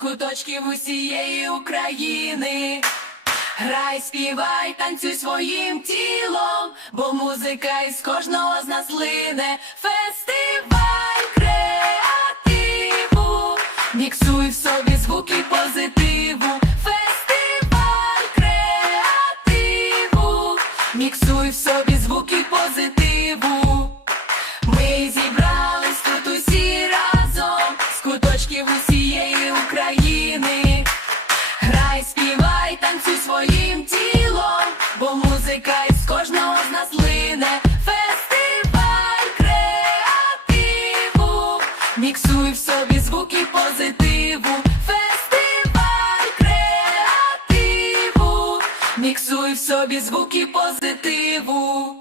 куточків усієї України. Грай, співай, танцюй своїм тілом, бо музика із кожного з нас лине. Фестиваль креативу, міксуй в собі звуки позитиву. Фестиваль креативу, міксуй в собі звуки позитиву. Музика із кожного з нас лине. Фестиваль креативу, міксуй в собі звуки позитиву. Фестиваль креативу, міксуй в собі звуки позитиву.